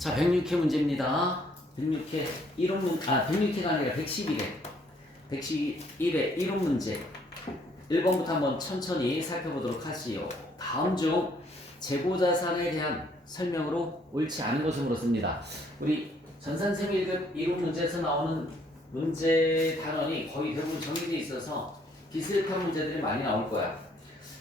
자, 106회 문제입니다. 106회 106회가 아니라 111회. 111회 1호 문제. 1번부터 한번 천천히 살펴보도록 하지요. 다음 중 재고자산에 대한 설명으로 옳지 않은 것을 물었습니다. 우리 전산생 1급 1호 문제에서 나오는 문제 단원이 거의 대부분 정해져 있어서 비슷한 문제들이 많이 나올 거야.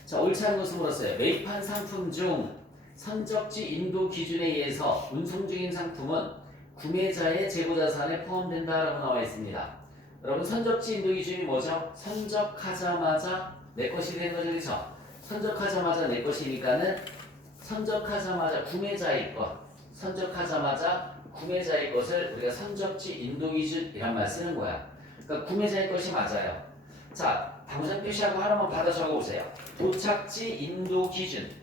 자, 옳지 않은 것을 물었어요. 매입한 상품 중 선적지 인도 기준에 의해서 운송 중인 상품은 구매자의 재고자산에 포함된다라고 나와 있습니다. 여러분, 선적지 인도 기준이 뭐죠? 선적하자마자 내 것이 되는 거죠, 그렇죠? 선적하자마자 내 것이니까는 선적하자마자 구매자의 것, 선적하자마자 구매자의 것을 우리가 선적지 인도 기준이란 말 쓰는 거야. 그러니까 구매자의 것이 맞아요. 자, 당장 표시하고 하나만 받아 적어보세요. 도착지 인도 기준.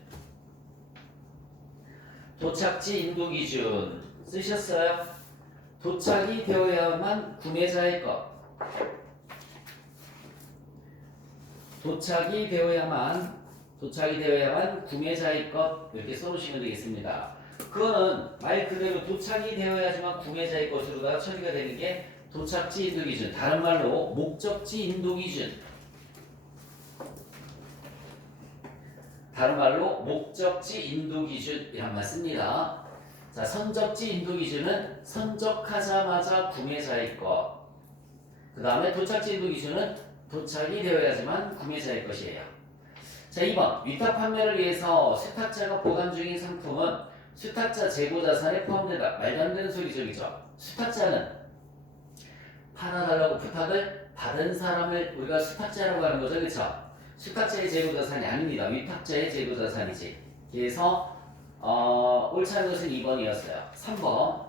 도착지 인도 기준 쓰셨어요? 도착이 되어야만 구매자의 것. 도착이 되어야만 구매자의 것 이렇게 써놓으시면 되겠습니다. 그거는 말 그대로 도착이 되어야지만 구매자의 것으로다가 처리가 되는 게 도착지 인도 기준. 다른 말로 목적지 인도 기준. 다른 말로 목적지 인도 기준이란 말 씁니다. 자, 선적지 인도 기준은 선적하자마자 구매자의 것. 그 다음에 도착지 인도 기준은 도착이 되어야지만 구매자의 것이에요. 자, 2번. 위탁 판매를 위해서 수탁자가 보관 중인 상품은 수탁자 재고자산에 포함된다. 말도 안 되는 소리죠, 그죠? 수탁자는 팔아달라고 부탁을 받은 사람을 우리가 수탁자라고 하는 거죠, 그쵸? 수탁자의 재고자산이 아닙니다. 위탁자의 재고자산이지. 그래서 옳지 않은 것은 2번이었어요. 3번.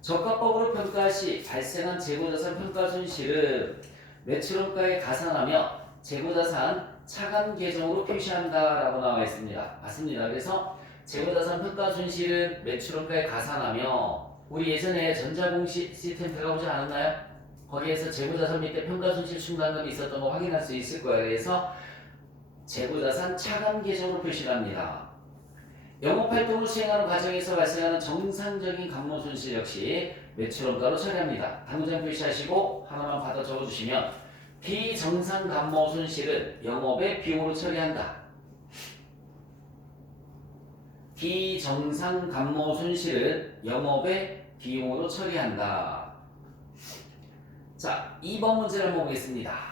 저가법으로 평가할 시 발생한 재고자산 평가 손실은 매출원가에 가산하며 재고자산 차감 계정으로 표시한다라고 나와 있습니다. 맞습니다. 그래서 재고자산 평가 손실은 매출원가에 가산하며 우리 예전에 전자공시 시스템 들어가보지 않았나요? 거기에서 재고자산 밑에 평가 손실 충당금이 있었던 거 확인할 수 있을 거예요. 그래서 재고자산 차감 계정으로 표시를 합니다. 영업활동을 수행하는 과정에서 발생하는 정상적인 감모 손실 역시 매출원가로 처리합니다. 당장 표시하시고 하나만 받아 적어주시면 비정상 감모 손실은 영업의 비용으로 처리한다. 비정상 감모 손실은 영업의 비용으로 처리한다. 자, 2번 문제를 한번 보겠습니다.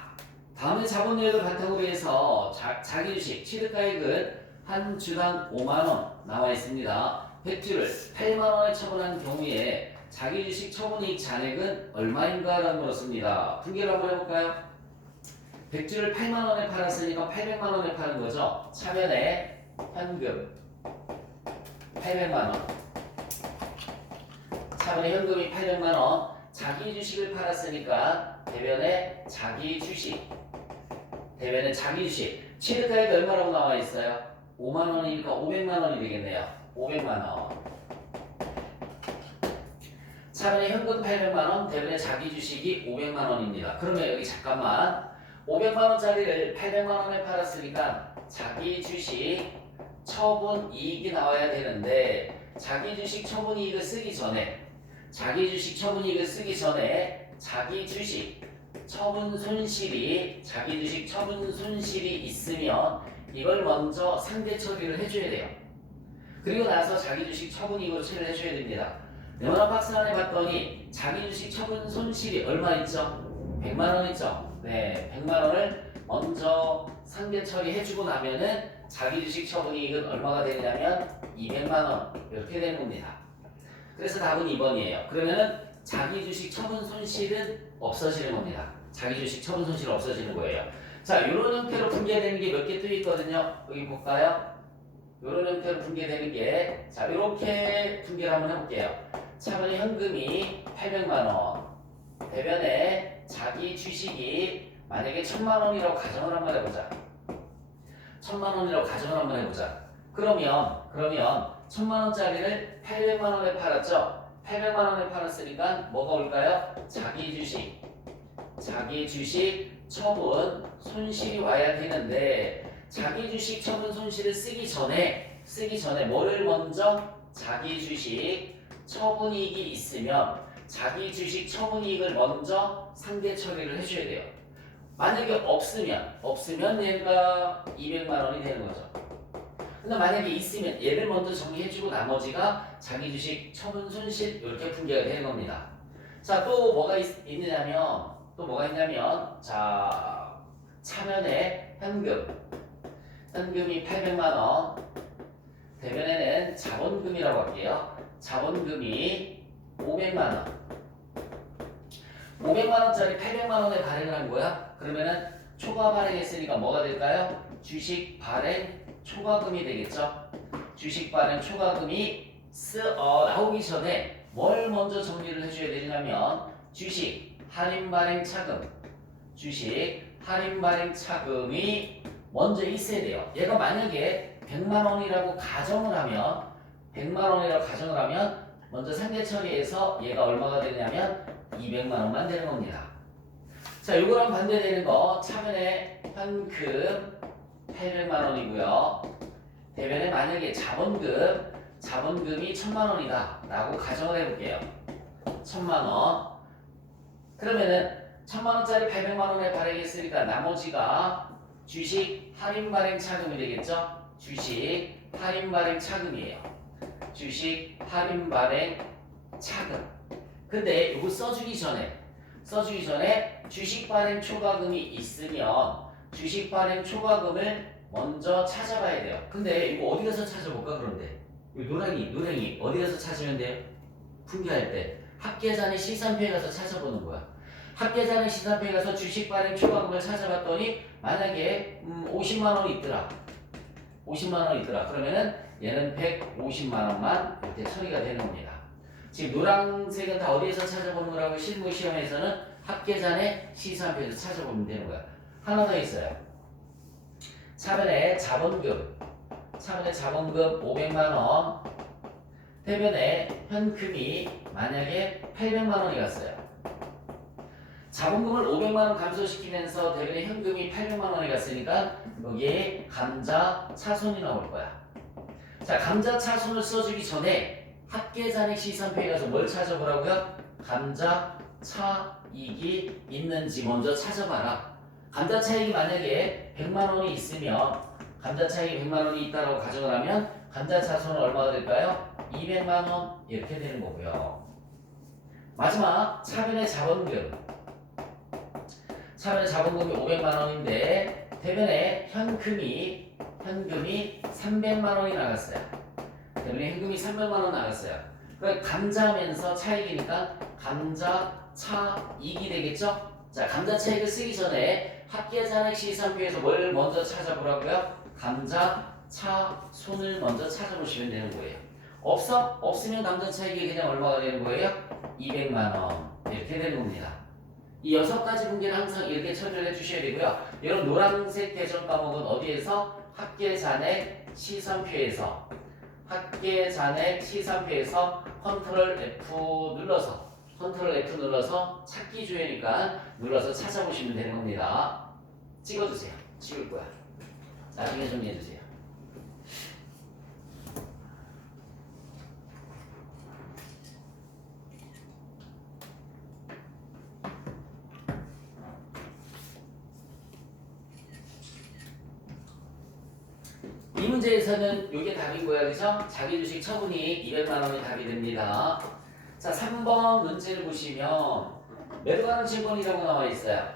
다음에 자본 내역을 바탕으로 해서 자기 주식 취득가액은 한 주당 5만원 나와 있습니다. 100주를 8만원에 처분한 경우에 자기 주식 처분이익 잔액은 얼마인가 라는 물었습니다. 분개를 한번 해볼까요? 100주를 8만원에 팔았으니까 800만원에 파는 거죠. 차면에 현금 800만원, 차면에 현금이 800만원, 자기 주식을 팔았으니까 대변에 자기 주식, 대변에 자기 주식 취득가액이 얼마라고 나와 있어요? 5만원이니까 500만원이 되겠네요. 500만원. 차변에 현금 800만원, 대변에 자기 주식이 500만원입니다. 그러면 여기 잠깐만 500만원짜리를 800만원에 팔았으니까 자기 주식 처분 이익이 나와야 되는데 자기 주식 처분 이익을 쓰기 전에 자기 주식 처분 손실이 자기 주식 처분 손실이 있으면 이걸 먼저 상대 처리를 해줘야 돼요. 그리고 나서 자기 주식 처분 이익으로 처리를 해줘야 됩니다. 네모난 박스 안에 봤더니 자기 주식 처분 손실이 얼마 있죠? 100만원 있죠? 네, 100만원을 먼저 상대 처리해주고 나면은 자기 주식 처분 이익은 얼마가 되냐면 200만원 이렇게 되는 겁니다. 그래서 답은 2번이에요. 그러면은 자기 주식 처분 손실은 없어지는 겁니다. 자기 주식 처분 손실은 없어지는 거예요. 자, 이런 형태로 분개되는 게 몇 개 또 있거든요. 여기 볼까요? 이런 형태로 분개되는 게, 자, 이렇게 분개를 한번 해볼게요. 차변에 현금이 800만원, 대변에 자기 주식이 만약에 1000만원이라고 가정을 한번 해보자. 1000만원이라고 가정을 한번 해보자. 그러면 1000만원짜리를 800만원에 팔았죠? 800만원에 팔았으니까 뭐가 올까요? 자기 주식 처분 손실이 와야 되는데 자기 주식 처분 손실을 쓰기 전에 뭐를 먼저 자기 주식 처분이익이 있으면 자기 주식 처분이익을 먼저 상대 처리를 해줘야 돼요. 만약에 없으면 얘가 200만 원이 되는 거죠. 근데 만약에 있으면 얘를 먼저 정리해주고 나머지가 자기 주식 처분 손실 이렇게 분개가 되는 겁니다. 자, 또 뭐가 있느냐면 자, 차면에 현금이 800만 원, 대면에는 자본금이라고 할게요. 자본금이 500만 원. 500만 원짜리 800만 원에 발행을 한 거야. 그러면은 초과 발행했으니까 뭐가 될까요? 주식 발행 초과금이 되겠죠. 주식 발행 초과금이 나오기 전에 뭘 먼저 정리를 해줘야 되냐면 주식 할인 발행 차금이 먼저 있어야 돼요. 얘가 만약에 100만 원이라고 가정을 하면 먼저 상대 처리해서 얘가 얼마가 되냐면 200만 원만 되는 겁니다. 자, 요거랑 반대되는 거 차면에 현금 800만 원이고요. 대면에 만약에 자본금이 1000만 원이다 라고 가정을 해볼게요. 1000만 원. 그러면은 1000만 원짜리 800만 원에 발행했으니까 나머지가 주식 할인 발행 차금이 되겠죠? 주식 할인 발행 차금이에요. 주식 할인 발행 차금. 근데 이거 써주기 전에 주식 발행 초과금이 있으면 주식 발행 초과금을 먼저 찾아봐야 돼요. 근데 이거 어디 가서 찾아볼까? 그런데 이 노랭이 어디 가서 찾으면 돼요? 분개할 때 합계산의 시산표에 가서 찾아보는 거야. 합계산의 시산표에 가서 주식 발행 초과금을 찾아봤더니 만약에 50만 원이 있더라. 그러면은 얘는 150만 원만 이렇게 처리가 되는 겁니다. 지금 노란색은 다 어디에서 찾아보는 거라고 실무 시험에서는 합계산의 시산표에서 찾아보면 되는 거야. 하나 더 있어요. 차변에 자본금 500만 원, 대변에 현금이 만약에 800만 원이 갔어요. 자본금을 500만 원 감소시키면서 대변에 현금이 800만 원이 갔으니까 여기에 감자 차손이 나올 거야. 자, 감자 차손을 써주기 전에 합계산의 시산표에 가서 뭘 찾아보라고요? 감자 차익이 있는지 먼저 찾아봐라. 감자 차익이 만약에 100만 원이 있으면 감자 차익이 100만 원이 있다고 가정을 하면 감자 차손은 얼마가 될까요? 200만 원 이렇게 되는 거고요. 마지막 차변의 자본금이 500만 원인데 대변에 현금이 300만 원이 나갔어요. 대변에 현금이 300만 원 나갔어요. 그러니까 감자면서 차익이니까 감자 차익이 되겠죠? 자, 감자 차익을 쓰기 전에 합계산액 시산표에서 뭘 먼저 찾아보라고요? 감자 차손을 먼저 찾아보시면 되는 거예요. 없으면 감자 차익이 그냥 얼마가 되는 거예요? 200만 원 이렇게 되는 겁니다. 이 6가지 분계는 항상 이렇게 처리를 해주셔야 되고요. 이런 노란색 대전 과목은 어디에서? 합계산액 시산표에서 컨트롤 F 눌러서 찾기 조회니까 눌러서 찾아보시면 되는 겁니다. 찍어주세요. 찍을 거야. 나중에 정리해주세요. 이 문제에서는 이게 답인 거야, 그죠? 자기 주식 처분이 200만 원이 답이 됩니다. 자, 3번 문제를 보시면 매도가는 증권이라고 나와 있어요.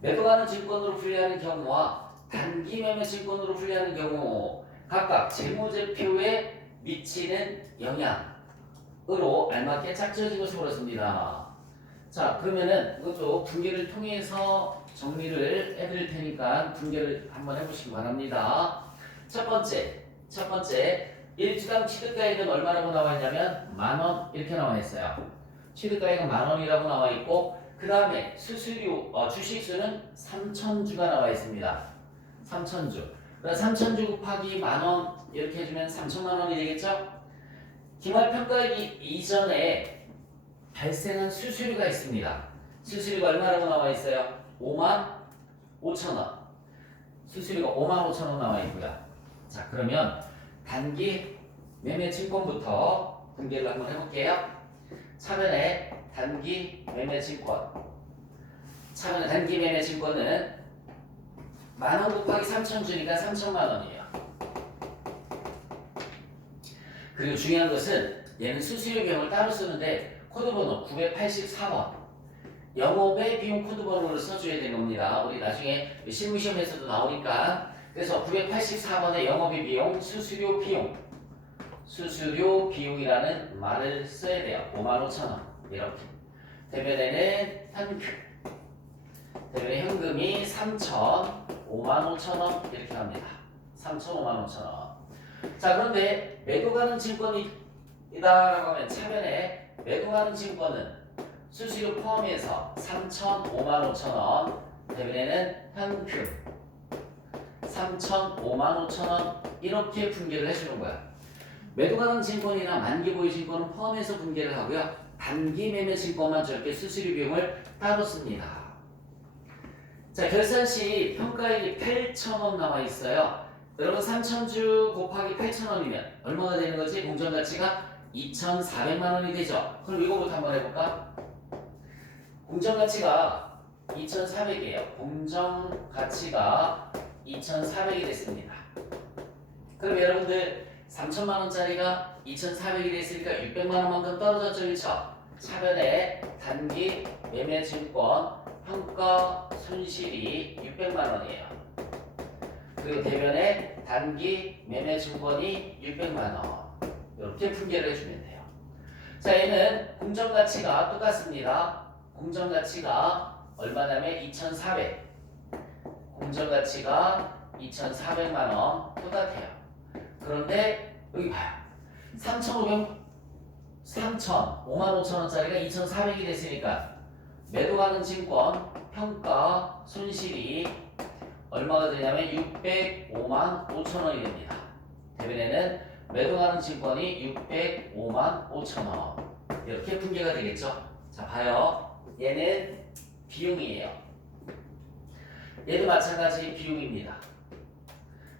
매도가는 증권으로 분류하는 경우와 단기 매매 증권으로 분류하는 경우 각각 재무제표에 미치는 영향으로 알맞게 짝지어진 것을 보았습니다. 자, 그러면은 이것도 분계를 통해서 정리를 해드릴 테니까 분계를 한번 해보시기 바랍니다. 첫 번째 1주당 취득가액은 얼마라고 나와 있냐면 만원 이렇게 나와 있어요. 취득가액은 만원이라고 나와 있고 그 다음에 수수료 주식수는 3,000주가 나와 있습니다. 3,000주. 그래서 3,000주 곱하기 만원 이렇게 해주면 3천만 원이 되겠죠? 기말평가액이 이전에 발생한 수수료가 있습니다. 수수료가 얼마라고 나와 있어요? 55,000원. 수수료가 55,000원 나와 있고요. 자, 그러면 단기 매매 증권부터 분개를 한번 해볼게요. 차변에 단기 매매 증권. 차변에 단기 매매 증권은 10,000원 곱하기 3,000 주니까 3,000만 원이에요. 그리고 중요한 것은 얘는 수수료 비용을 따로 쓰는데 코드번호 984번. 영업의 비용 코드번호를 써줘야 되는 겁니다. 우리 나중에 실무시험에서도 나오니까. 그래서 984번의 영업의 비용, 수수료 비용. 수수료 비용이라는 말을 써야 돼요. 55,000원. 이렇게. 대변에는 현금. 대변에 현금이 3,000, 55,000원 이렇게 합니다. 3,000, 55,000원. 자, 그런데 매도 가능 증권이다라고 하면 차변에 매도 가능 증권은 수수료 포함해서 3,000, 55,000원. 대변에는 현금 3,000, 55,000원 이렇게 분개를 해주는 거야. 매도 가능 증권이나 만기 보유 증권은 포함해서 분개를 하고요. 단기 매매 증권만 저렇게 수수료 비용을 따로 씁니다. 자, 결산 시 평가액이 8,000원 나와 있어요. 여러분 3,000주 곱하기 8,000원이면 얼마가 되는 거지? 공정가치가 2,400만 원이 되죠. 그럼 이거부터 한번 해볼까? 공정가치가 2,400이에요. 공정가치가 2,400이 됐습니다. 그럼 여러분들 3,000만 원짜리가 2,400이 됐으니까 600만 원만큼 떨어졌죠, 그렇죠? 차변에 단기 매매 증권 평가 손실이 600만 원이에요. 그리고 대변에 단기 매매 증권이 600만 원. 이렇게 분개를 해주면 돼요. 자, 얘는 공정가치가 똑같습니다. 공정가치가 얼마냐면 2,400. 공정가치가 2,400만 원 똑같아요. 그런데 여기 봐요. 3,500, 55,000원짜리가 2,400이 됐으니까 매도 가능 증권 평가 손실이 얼마가 되냐면 605만5천원이 됩니다. 대변에는 매도 가능 증권이 605만5천원 이렇게 분개가 되겠죠. 자, 봐요. 얘는 비용이에요. 얘도 마찬가지 비용입니다.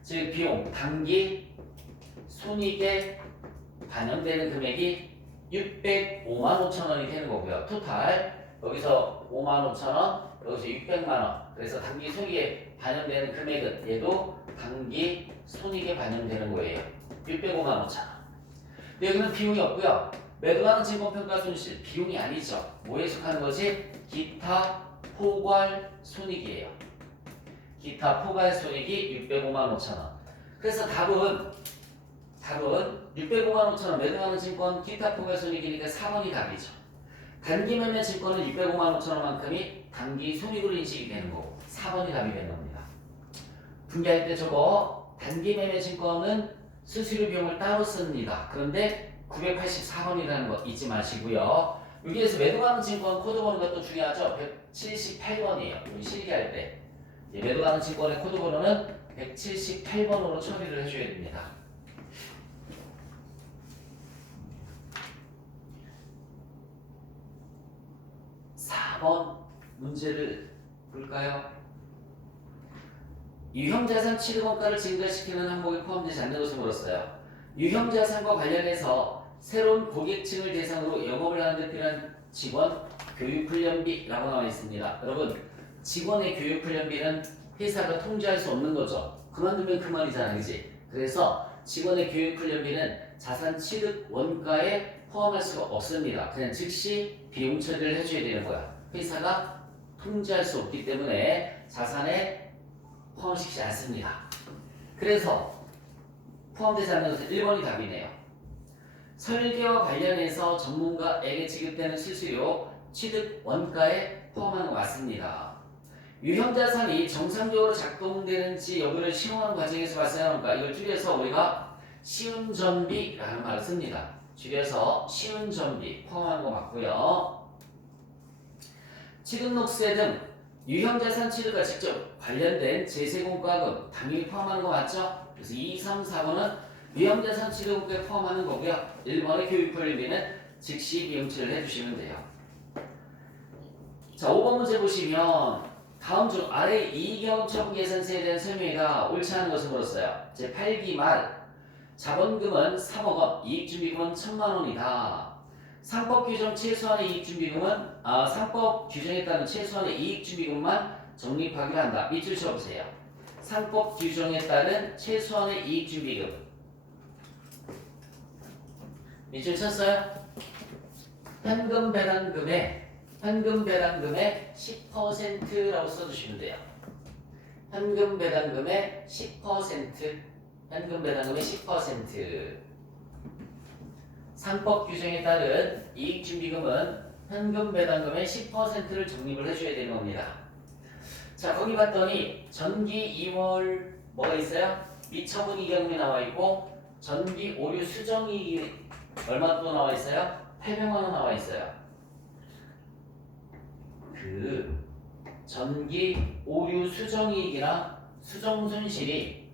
즉 비용 단기 손익에 반영되는 금액이 605만5천원이 되는 거고요. 토탈 여기서 55,000원, 여기서 600만원. 그래서 단기 손익에 반영되는 금액은 얘도 단기 손익에 반영되는 거예요. 605만5천원. 여기는 비용이 없고요. 매도가능 증권평가 손실 비용이 아니죠. 뭐에 속하는 거지? 기타 포괄 손익이에요. 기타 포괄 손익이 605만5천원. 그래서 답은 605만5천원 매도가능 증권 기타 포괄 손익이니까 4번이 답이죠. 단기 매매 증권은 605만5천원만큼이 단기 손익으로 인식이 되는 거고 4번이 답이 되는 겁니다. 분개할 때 저거 단기 매매 증권은 수수료 비용을 따로 씁니다. 그런데 984번이라는 거 잊지 마시고요. 여기에서 매도 가능 증권 코드 번호가 또 중요하죠. 178번이에요. 우리 실기할 때 매도 가능 증권의 코드 번호는 178번으로 처리를 해줘야 됩니다. 4번 문제를 볼까요? 유형자산 취득원가를 증가시키는 항목에 포함되지 않는 것을 물었어요. 유형자산과 관련해서 새로운 고객층을 대상으로 영업을 하는 데 필요한 직원 교육훈련비라고 나와 있습니다. 여러분, 직원의 교육훈련비는 회사가 통제할 수 없는 거죠. 그만두면 그만이잖아, 그지? 그래서 직원의 교육훈련비는 자산 취득 원가에 포함할 수가 없습니다. 그냥 즉시 비용 처리를 해줘야 되는 거야. 회사가 통제할 수 없기 때문에 자산에 포함시키지 않습니다. 그래서 포함되지 않는 것은 1번이 답이네요. 설계와 관련해서 전문가에게 지급되는 수수료 취득 원가에 포함하는 것 같습니다. 유형자산이 정상적으로 작동되는지 여부를 실험하는 과정에서 발생하는 원가, 이걸 줄여서 우리가 시운전비라는 말을 씁니다. 줄여서 시운전비 포함하는 거 맞고요. 취득록세 등 유형자산 취득과 직접 관련된 제세공과금 당연히 포함하는 거 맞죠? 그래서 2, 3, 4번은 유형자산 취득원가에 포함하는 거고요. 1번의 교육훈련비는 즉시 비용 처리를 해주시면 돼요. 자, 5번 문제 보시면 다음 중 아래 이익영업 처분 계산서에 대한 설명이 다 옳지 않은 것을 물었어요. 제 8기 말 자본금은 3억 원, 이익준비금은 1,000만 원이다. 상법 규정 최소한의 이익준비금은 상법 규정에 따른 최소한의 이익준비금만 적립하기로 한다. 밑줄 쳐보세요. 상법 규정에 따른 최소한의 이익준비금. 밑줄 쳤어요? 현금 배당금의 10%라고 써주시면 돼요. 현금 배당금의 10%. 현금 배당금의 10%. 상법 규정에 따른 이익준비금은 현금 배당금의 10%를 적립을 해줘야 되는 겁니다. 자, 거기 봤더니 전기 2월 뭐가 있어요? 미처분 이익금이 나와 있고 전기 오류 수정 이익이 얼마 또 나와 있어요? 800만 원 나와 있어요. 그 전기 오류 수정 이익이나 수정 손실이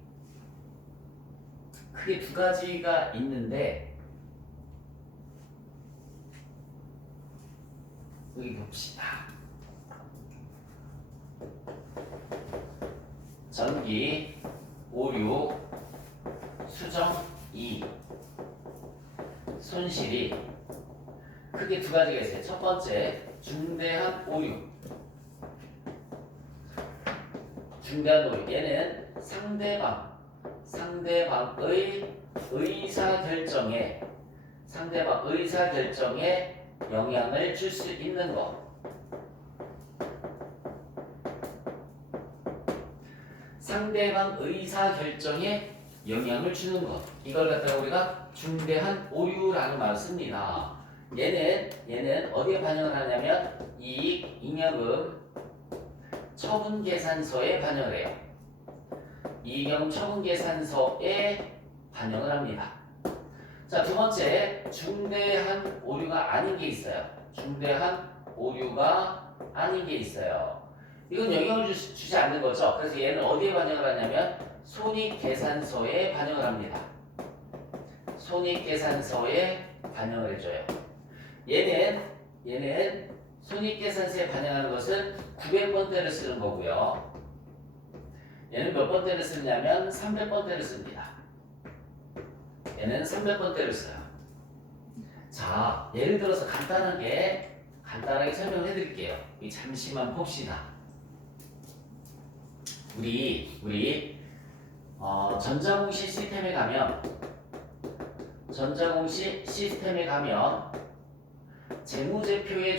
크게 두 가지가 있는데 여기 봅시다. 전기 오류 수정 이익 손실이 크게 두 가지가 있어요. 첫 번째, 중대한 오류. 중대한 오류. 얘는 상대방의 의사결정에 영향을 줄 수 있는 것. 상대방 의사결정에 영향을 주는 것. 이걸 갖다가 우리가 중대한 오류라는 말을 씁니다. 얘는 어디에 반영을 하냐면 이익, 잉여금, 처분계산서에 반영을 해요. 이익잉여금 처분계산서에 반영을 합니다. 자, 두 번째, 중대한 오류가 아닌 게 있어요. 중대한 오류가 아닌 게 있어요. 이건 영향을 주지 않는 거죠. 그래서 얘는 어디에 반영을 하냐면 손익계산서에 반영을 합니다. 손익계산서에 반영을 해줘요. 얘는 손익계산서에 반영하는 것은 900번대를 쓰는 거고요. 얘는 몇 번대를 쓰냐면 300번대를 씁니다. 얘는 300번대를 써요. 자, 예를 들어서 간단하게 설명을 해드릴게요. 잠시만 봅시다. 우리 전자공시 시스템에 가면 재무제표의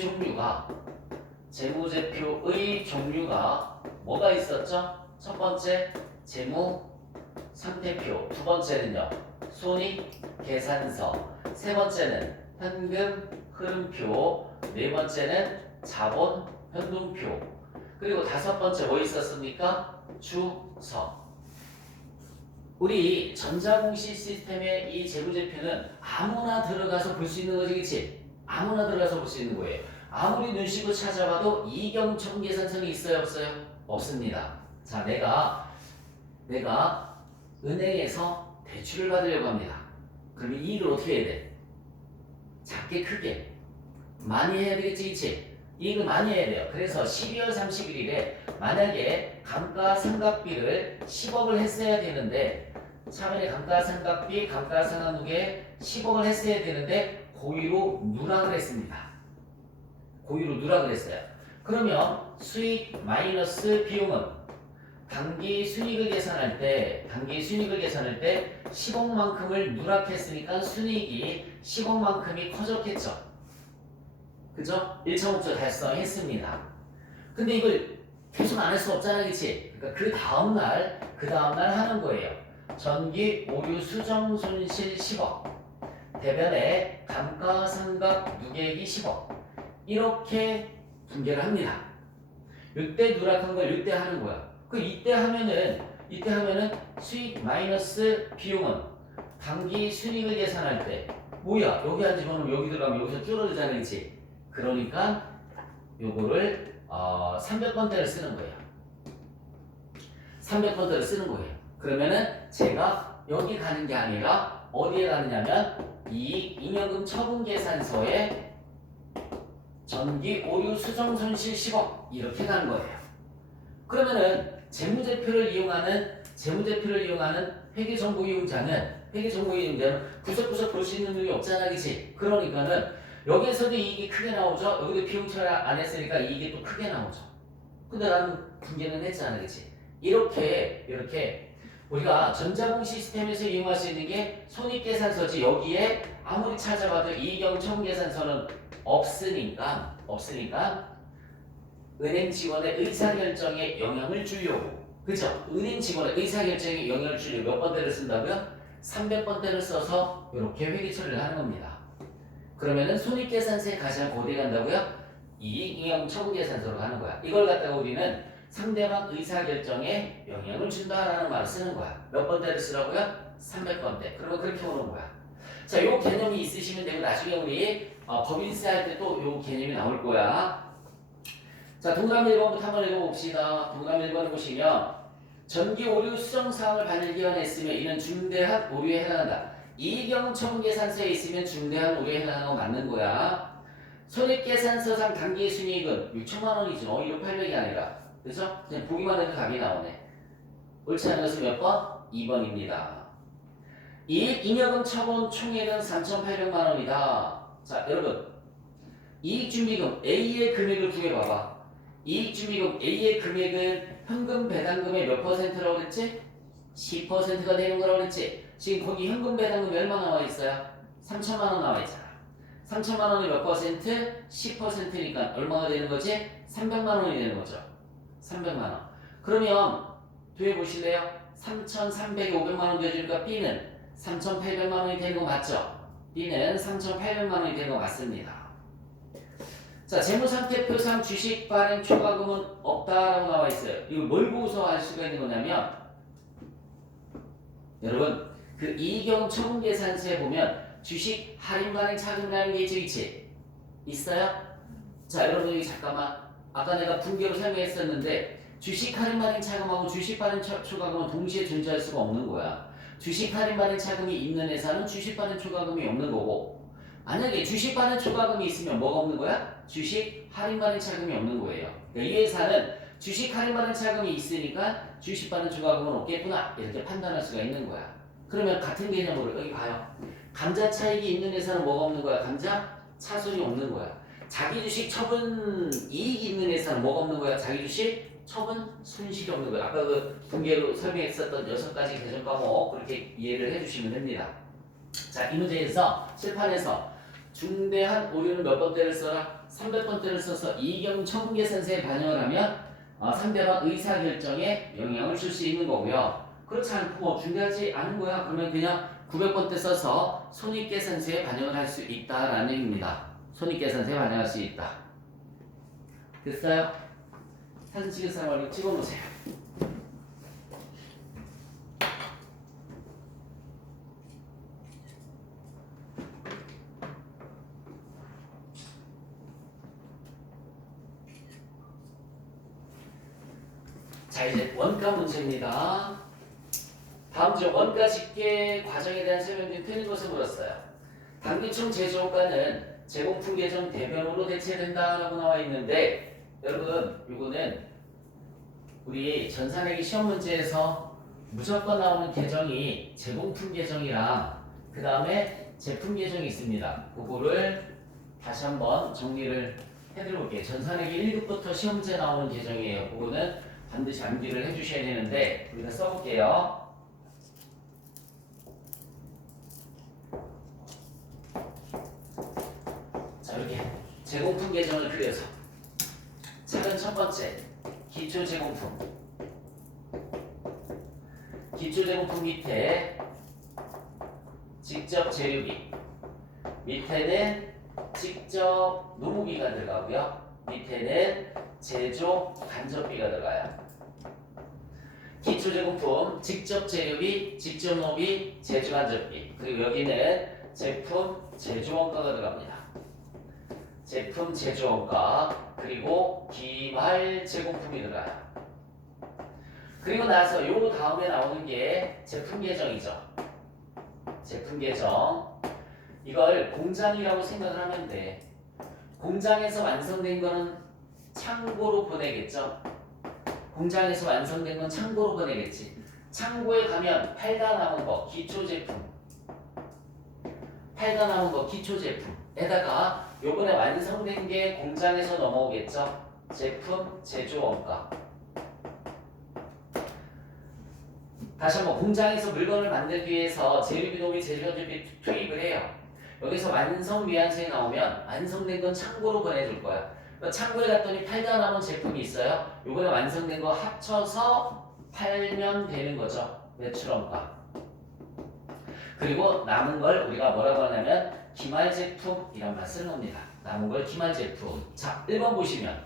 종류가 뭐가 있었죠? 첫 번째 재무 상태표, 두 번째는요 손익계산서, 세 번째는 현금 흐름표, 네 번째는 자본 변동표, 그리고 다섯 번째 뭐 있었습니까? 주석. 우리 전자공시 시스템의 이 재무제표는 아무나 들어가서 볼 수 있는 거지, 그치? 아무나 들어가서 볼 수 있는 거예요. 아무리 눈 씻고 찾아봐도 이경청계산서는 있어요, 없어요? 없습니다. 자, 내가 은행에서 대출을 받으려고 합니다. 그러면 이익을 어떻게 해야 돼? 작게 크게 많이 해야 되겠지, 그치? 이익을 많이 해야 돼요. 그래서 12월 31일에 만약에 감가상각비를 10억을 했어야 되는데, 차면에 감가상각비, 감가상각무게 10억을 했어야 되는데 고의로 누락을 했습니다. 고의로 누락을 했어요. 그러면 수익 마이너스 비용은 당기 순이익을 계산할 때 10억만큼을 누락했으니까 순이익이 10억만큼이 커졌겠죠. 그죠? 1차 목적 달성했습니다. 근데 이걸 계속 안 할 수 없잖아, 그치? 그러니까 그 다음날 하는 거예요. 전기 오류 수정 손실 10억, 대변에 감가상각 누계액이 10억, 이렇게 분개를 합니다. 이때 누락한 걸 이때 하는 거야. 그 이때 하면은 수익 마이너스 비용은 당기 순이익을 계산할 때 뭐야? 여기 안 집어넣으면 여기 들어가면 여기서 줄어들잖아, 그치? 그러니까 요거를 300번대를 쓰는 거예요. 300번대를 쓰는 거예요. 그러면은 제가 여기 가는 게 아니라 어디에 가느냐면 이익 잉여금 처분계산서에 전기 오류 수정 손실 10억 이렇게 가는 거예요. 그러면은 재무제표를 이용하는 회계정보 이용자는 회계 정보의 문제는 구석구석 볼 수 있는 놈이 없잖아, 그치? 그러니까는 여기에서도 이익이 크게 나오죠. 여기도 비용 처리 안 했으니까 이익이 또 크게 나오죠. 근데 나는 분개는 했잖아, 그치? 이렇게 우리가 전자공 시스템에서 이용할 수 있는 게 손익계산서지. 여기에 아무리 찾아봐도 이경 청계산서는 없으니까 은행 직원의 의사결정에 영향을 주려고, 그죠? 은행 직원의 의사결정에 영향을 주려고 몇 번대를 쓴다고요? 300번대를 써서 이렇게 회계 처리를 하는 겁니다. 그러면은 손익계산서에 가장 고대 간다고요? 이익잉여 청계산서로 가는 거야. 이걸 갖다가 우리는 상대방 의사결정에 영향을 준다라는 말을 쓰는 거야. 몇 번대를 쓰라고요? 300번대. 그러면 그렇게 오는 거야. 자, 요 개념이 있으시면 되고 나중에 우리 법인세 할 때 또 요 개념이 나올 거야. 자, 동그라미 1번부터 한번 읽어봅시다. 동그라미 1번을 보시면 전기 오류 수정사항을 반일기한에 있으면 이는 중대한 오류에 해당한다. 이경 청계산서에 있으면 중대한 오류에 해당하는 거 맞는 거야. 손익계산서상 단기 순이익은 6천만 원이지. 1,800이 아니라. 그죠? 그냥 보기만 해도 답이 나오네. 옳지 않은 것은 몇 번? 2번입니다. 이익 잉여금 처분 총액은 3,800만 원이다. 자, 여러분. 이익준비금 A의 금액을 구해봐봐. 이익준비금 A의 금액은 현금 배당금의 몇 %라고 그랬지? 10%가 되는 거라고 그랬지? 지금 거기 현금 배당금이 얼마 나와 있어요? 3천만 원 나와 있잖아. 3천만 원이 몇 %? 10%니까 얼마가 되는 거지? 300만 원이 되는 거죠. 300만 원. 그러면 도해 보실래요? 3,300에 500만 원 되니까 B는 3,800만 원이 되는 거 맞죠? B는 3,800만 원이 되는 거 맞습니다. 자, 재무상태표상 주식 발행 초과금은 없다라고 나와 있어요. 이거 뭘 보고서 알 수가 있는 거냐면, 여러분 그 이경 청계산서에 보면 주식 할인 발행 차금이라는 게 있지? 있어요? 자, 여러분 여기 잠깐만, 아까 내가 분개로 설명했었는데 주식 할인 발행 차금하고 주식 발행 초과금은 동시에 존재할 수가 없는 거야. 주식 할인 발행 차금이 있는 회사는 주식 발행 초과금이 없는 거고, 만약에 주식 발행 초과금이 있으면 뭐가 없는 거야? 주식 할인 발행 차금이 없는 거예요. 그러니까 이 회사는 주식 할인 발행 차금이 있으니까 주식 발행 초과금은 없겠구나, 이렇게 판단할 수가 있는 거야. 그러면 같은 개념으로 여기 봐요. 감자 차익이 있는 회사는 뭐가 없는 거야? 감자 차손이 없는 거야. 자기 주식 처분 이익이 있는 회사는 뭐가 없는 거야? 자기 주식 처분 손실이 없는 거야. 아까 그 분개로 설명했었던 6가지 개정 과목 그렇게 이해를 해주시면 됩니다. 자, 이 문제에서 칠판에서 중대한 오류는 몇 번대를 써라? 300번대를 써서 이경 청계산서에 반영을 하면 상대방 의사결정에 영향을 줄 수 있는 거고요. 그렇지 않고 뭐 중대하지 않은 거야. 그러면 그냥 900번대 써서 손익계산서에 반영을 할 수 있다라는 얘기입니다. 손익계산서에 반영할 수 있다. 됐어요? 사진 찍을 사람 얼른 찍어놓으세요. 자, 이제 원가 문제입니다. 다음 주 원가 집계 과정에 대한 설명 중 틀린 것을 물었어요. 단기총 제조원가는 제공품 계정 대변으로 대체된다라고 나와 있는데, 여러분 이거는 우리 전산회계 시험 문제에서 무조건 나오는 계정이 제공품 계정이랑 그 다음에 제품 계정이 있습니다. 그거를 다시 한번 정리를 해드려볼게요. 전산회계 1급부터 시험 문제 나오는 계정이에요. 그거는 반드시 암기를 해주셔야 되는데 우리가 써볼게요. 자, 이렇게 제공품 계정을 그려서 차근 첫 번째 기초 제공품, 기초 제공품 밑에 직접 재료비, 밑에는 직접 노무비가 들어가고요. 밑에는 제조 간접비가 들어가요. 기초 제공품, 직접 재료비, 직접 노비, 제조 간접비. 그리고 여기는 제품 제조원가가 들어갑니다. 제품 제조원가, 그리고 기말 제공품이 들어가요. 그리고 나서 요 다음에 나오는 게 제품 계정이죠. 제품 계정. 이걸 공장이라고 생각을 하면 돼. 공장에서 완성된 거는 창고로 보내겠죠. 공장에서 완성된 건 창고로 보내겠지. 창고에 가면 팔다 남은 거, 기초 제품, 팔다 남은 거 기초 제품에다가 요번에 완성된 게 공장에서 넘어오겠죠. 제품 제조 원가. 다시 한번 공장에서 물건을 만들기 위해서 재료비, 노비, 재료비 투입을 해요. 여기서 완성 미완성이 나오면 완성된 건 창고로 보내줄 거야. 창고에 갔더니 팔다 남은 제품이 있어요. 요번에 완성된 거 합쳐서 팔면 되는 거죠. 매출원가. 그리고 남은 걸 우리가 뭐라고 하냐면 기말 제품 이란 말 쓰는 겁니다. 남은 걸 기말 제품. 자, 1번 보시면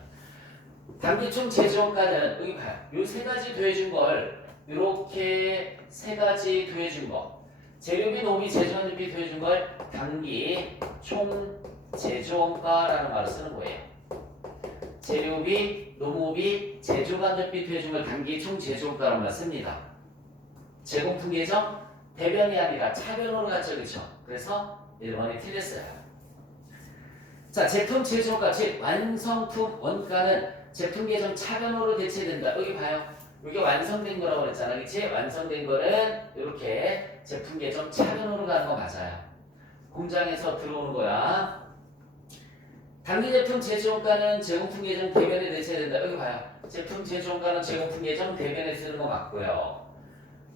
단기총 제조원가는 여기 봐요. 요 세 가지 더해준 걸 이렇게 세 가지 더해준 거. 재료비, 노비, 제조원비 더해준 걸 단기 총 제조원가라는 말을 쓰는 거예요. 재료비, 노무비, 제조간접비 더해준 걸 단기 총 제조원가라는 말 씁니다. 제공품 계정 대변이 아니라 차변으로 갔죠, 그렇죠? 그래서 1번이 틀렸어요. 자, 제품 제조원가, 즉 완성품 원가는 제품 계정 차변으로 대체된다. 여기 봐요. 이게 완성된 거라고 그랬잖아, 그렇지? 완성된 거는 이렇게 제품 계정 차변으로 가는 거 맞아요. 공장에서 들어오는 거야. 단기 제품 제조원가는 제공품 계정 대변에 대체된다. 여기 봐요. 제품 제조원가는 제공품 계정 대변에 쓰는 거 맞고요.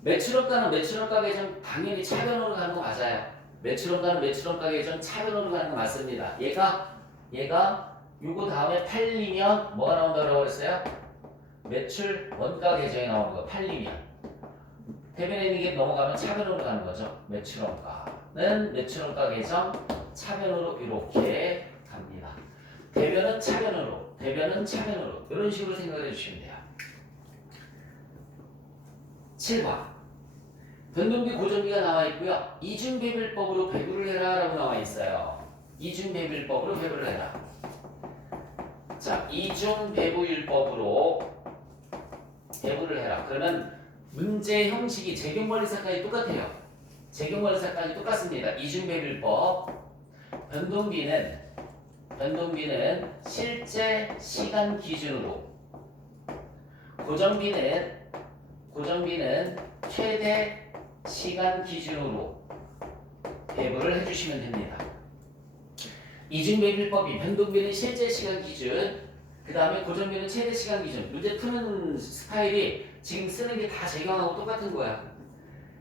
매출원가는 매출원가 계정 당연히 차변으로 가는 거 맞아요. 매출원가는 매출원가 계정 차변으로 가는 거 맞습니다. 얘가 요거 다음에 팔리면 뭐가 나온다고 그랬어요? 매출 원가 계정에 나오는 거 팔리면 대변에 있는 게 넘어가면 차변으로 가는 거죠. 매출원가는 매출원가 계정 차변으로 이렇게 갑니다. 대변은 차변으로, 대변은 차변으로 이런 식으로 생각해 주시면 돼요. 7번 변동비 고정비가 나와 있고요. 이중배분법으로 배분을 해라 라고 나와 있어요. 이중배분법으로 배분을 해라. 자, 이중배분율법으로 배분을 해라. 그러면 문제 형식이 적용관리사까지 똑같아요. 적용관리사까지 똑같습니다. 이중배분법. 변동비는 실제 시간 기준으로, 고정비는 최대 시간 기준으로 배분을 해주시면 됩니다. 이중배분법이 변동비는 실제 시간 기준, 그 다음에 고정비는 최대 시간 기준. 문제 푸는 스타일이 지금 쓰는 게 다 적용하고 똑같은 거야.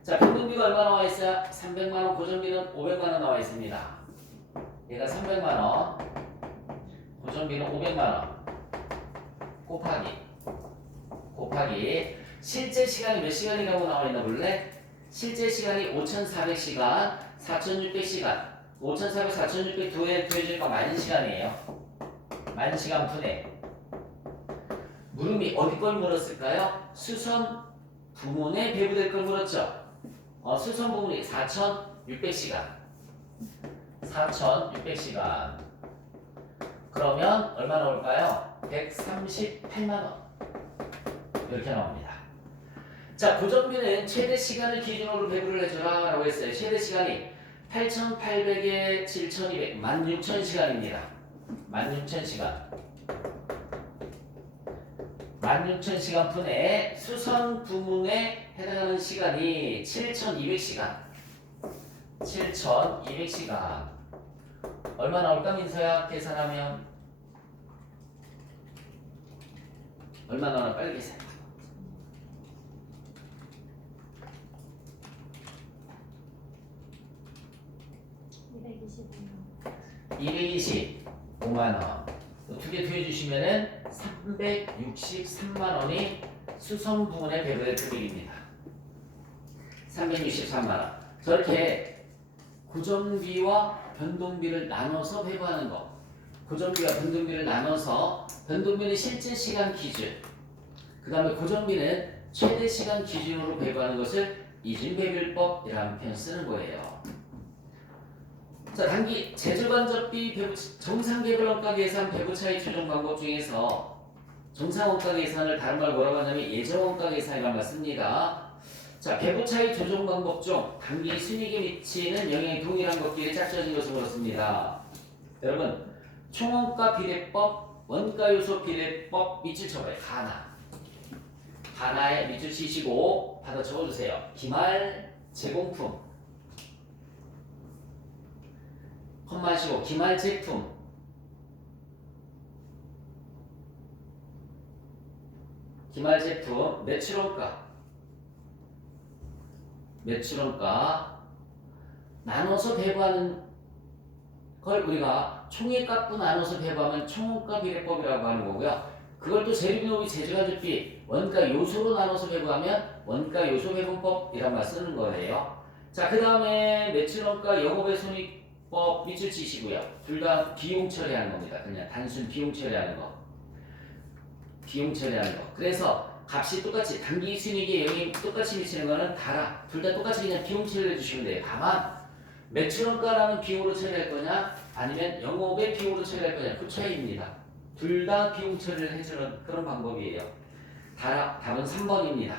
자, 변동비가 얼마 나와 있어요? 300만원, 고정비는 500만원 나와 있습니다. 얘가 300만원, 고정비는 500만원 곱하기 실제 시간이 몇 시간이라고 나와 있나 볼래? 실제 시간이 5,400시간, 4,600시간, 5,400, 4,600 더해주니까 10,000시간이에요. 10,000시간 분해. 물음이 어디 걸 물었을까요? 수선 부문에 배분될 걸 물었죠. 수선 부문이 4,600시간. 4,600시간. 그러면 얼마 나올까요? 138만원. 이렇게 나옵니다. 자, 고정비는 최대 시간을 기준으로 배분을 해줘라 라고 했어요. 최대 시간이 8,800에 7,200, 16,000시간입니다. 16,000시간. 16,000시간 분의 수선 부문에 해당하는 시간이 7,200시간. 7,200시간. 얼마 나올까, 민서야? 계산하면 얼마 나오나 빨리 계산해. 225만원. 두 개 더해주시면은 363만원이 수선 부문에 배분될 금액입니다. 363만원. 저렇게 고정비와 변동비를 나눠서 배분하는 거. 고정비와 변동비를 나눠서, 변동비는 실제 시간 기준, 그 다음에 고정비는 최대 시간 기준으로 배분하는 것을 이중배분법이라는 표현 쓰는 거예요. 자, 단기 제조간접비 배분, 정상배분원가 계산 배분 차이 조정 방법 중에서 정상원가 계산을 다른 말로 뭐라고 하냐면 예정원가 계산이라고 맞습니다. 자, 배분 차이 조정 방법 중 단기 순이익에 미치는 영향이 동일한 것끼리 짝져진 것을 그렇습니다. 여러분, 총원가 비례법, 원가 요소 비례법 밑줄 쳐봐요. 하나에 밑줄 치시고 받아 적어주세요. 기말 제공품. 컴마시고 기말 제품 매출원가 나눠서 배분하는 걸 우리가 총액값도 나눠서 배분하면 총원가 비례법이라고 하는 거고요. 그걸 또 재료비용비 제조가격비 원가 요소로 나눠서 배분하면 원가 요소 배분법이란 말 쓰는 거예요. 자, 그 다음에 매출원가 영업의 손익법 밑줄 치시고요. 둘 다 비용 처리하는 겁니다. 그냥 단순 비용 처리하는 거. 그래서 값이 똑같이 단기 순이익에 영향이 똑같이 미치는 거는 다라. 둘 다 똑같이 그냥 비용 처리를 해주시면 돼요. 다만 매출원가라는 비용으로 처리할 거냐 아니면 영업의 비용으로 처리할 거냐 그 차이입니다. 둘 다 비용 처리를 해주는 그런 방법이에요. 답은 3번입니다.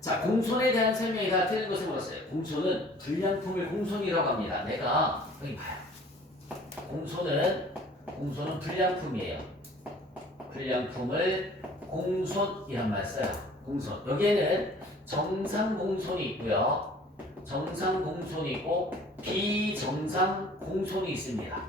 자, 공손에 대한 설명이 다 틀린 것을 물었어요. 공손은 불량품을 공손이라고 합니다. 내가 여기 봐요. 공손은 불량품이에요. 불량품을 공손이란 말 써요. 공손. 여기에는 정상 공손이 있고요. 정상 공손이 있고 비정상 공손이 있습니다.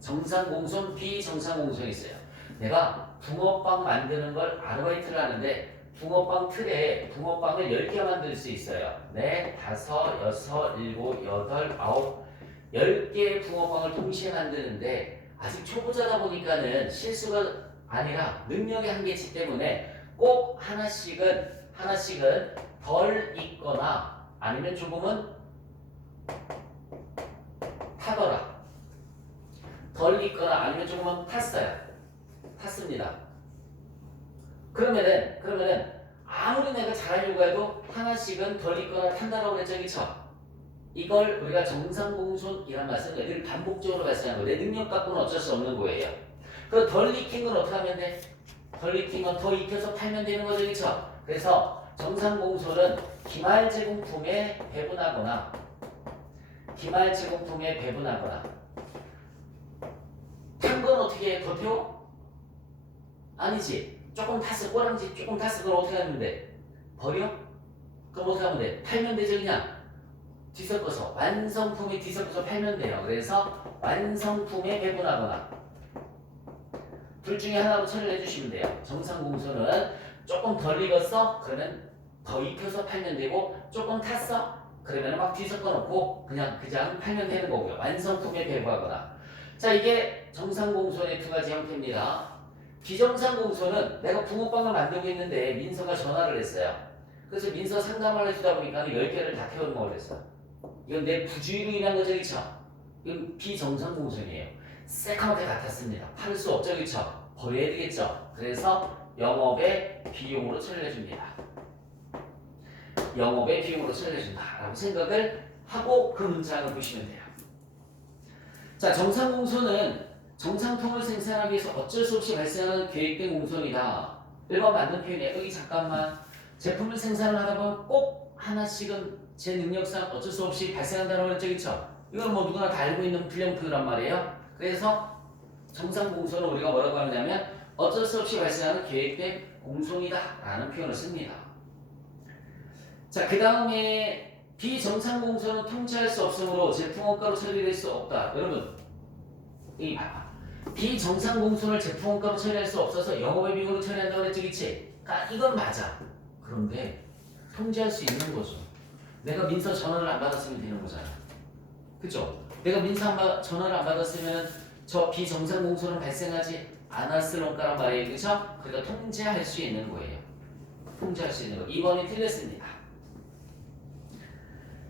정상 공손, 비정상 공손이 있어요. 내가 붕어빵 만드는 걸 아르바이트를 하는데 붕어빵 틀에 붕어빵을 10개 만들 수 있어요. 4, 5, 6, 7, 8, 9 10개의 붕어빵을 동시에 만드는데 아직 초보자다 보니까는 실수가 아니라 능력의 한계치 때문에 꼭 하나씩은 덜 익거나 아니면 조금은 타거나 덜 익거나 아니면 조금은 탔습니다. 그러면은 아무리 내가 잘하려고 해도 하나씩은 덜 익거나 탄다라고 그랬죠, 그쵸? 이걸 우리가 정상공손이란 말씀을 늘 반복적으로 발생하는 거예요. 내 능력 갖고는 어쩔 수 없는 거예요. 그 덜 익힌 건 어떻게 하면 돼? 덜 익힌 건 더 익혀서 팔면 되는 거죠, 그쵸? 그래서 정상공손은 기말 제공품에 배분하거나 탄 건 어떻게 해? 더 태워? 아니지. 조금 탔어. 꼬랑지 조금 탔어. 그럼 어떻게 하면 돼? 버려? 그럼 어떻게 하면 돼? 팔면 되죠, 그냥. 뒤섞어서 완성품에 뒤섞어서 팔면 돼요. 그래서 완성품에 배분하거나 둘 중에 하나로 처리를 해주시면 돼요. 정상공손은 조금 덜 익었어? 그러면 더 익혀서 팔면 되고 조금 탔어? 그러면 막 뒤섞어 놓고 그냥 팔면 되는 거고요. 완성품에 배분하거나. 자, 이게 정상공손의 두 가지 형태입니다. 비정상공손은 내가 붕어빵을 만들고 있는데 민서가 전화를 했어요. 그래서 민서 상담을 해주다 보니까 10개를 다 태워 먹으려 했어. 이건 내 부주의로 인한 거죠, 그쵸? 이건 비정상공손이에요. 새카맣게 같았습니다. 팔 수 없죠, 그쵸? 버려야 되겠죠? 그래서 영업의 비용으로 처리를 해줍니다. 라고 생각을 하고 그 문장을 보시면 돼요. 자, 정상공손은 정상품을 생산하기 위해서 어쩔 수 없이 발생하는 계획된 공손이다. 1번 맞는 표현이에요. 여기 잠깐만. 제품을 생산을 하다 보면 꼭 하나씩은 제 능력상 어쩔 수 없이 발생한다고 그랬죠, 그쵸? 이건 뭐 누구나 다 알고 있는 불량품이란 말이에요. 그래서 정상공손을 우리가 뭐라고 하냐면 어쩔 수 없이 발생하는 계획된 공손이다 라는 표현을 씁니다. 자, 그 다음에 비정상공손은 통제할 수 없으므로 제품원가로 처리될 수 없다. 여러분, 여기 봐봐. 비정상공손을 제품원가로 처리할 수 없어서 영업의 비용으로 처리한다고 그랬지, 그치? 그러니까 이건 맞아. 그런데 통제할 수 있는 거죠. 내가 민서 전화를 안 받았으면 되는 거잖아. 그쵸? 내가 민서 전화를 안 받았으면 저 비정상공손은 발생하지 않았을 원가란 말이에요. 그쵸? 그러니까 통제할 수 있는 거예요. 통제할 수 있는 거. 2번이 틀렸습니다.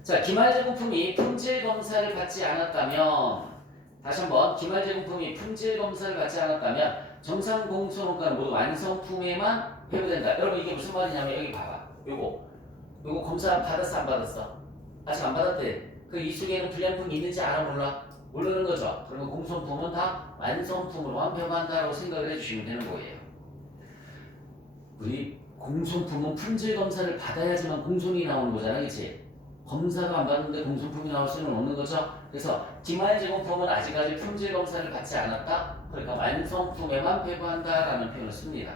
자, 기말 제공품이 품질 검사를 받지 않았다면 다시 한번 기말 제공품이 품질 검사를 받지 않았다면 정상 공손 원가는 모두 완성품에만 배부된다. 여러분 이게 무슨 말이냐면 여기 봐봐. 요거 검사 받았어 안 받았어? 아직 안 받았대. 그 이 속에는 불량품이 있는지 알아 몰라? 모르는 거죠. 그러면 공손품은 다 완성품으로만 배부한다라고 생각을 해주시면 되는 거예요. 우리 공손품은 품질 검사를 받아야지만 공손이 나오는 거잖아, 그치? 검사도 안 받는데 공손품이 나올 수는 없는 거죠. 그래서 기말 제공품은 아직까지 품질 검사를 받지 않았다. 그러니까 완성품에만 배부한다라는 표현을 씁니다.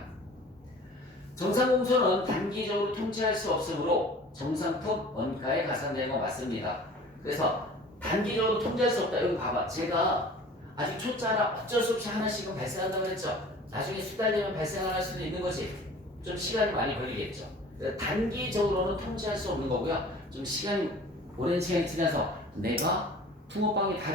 정상 공손은 단기적으로 통제할 수 없으므로 정상품 원가에 가산되는 건 맞습니다. 그래서 단기적으로 통제할 수 없다. 여기 봐봐. 제가 아직 초짜라 어쩔 수 없이 하나씩은 발생한다고 했죠. 나중에 수달 되면 발생할 수도 있는 거지. 좀 시간이 많이 걸리겠죠. 단기적으로는 통제할 수 없는 거고요. 좀 시간이 오랜 시간이 지나서 내가 붕어빵이 다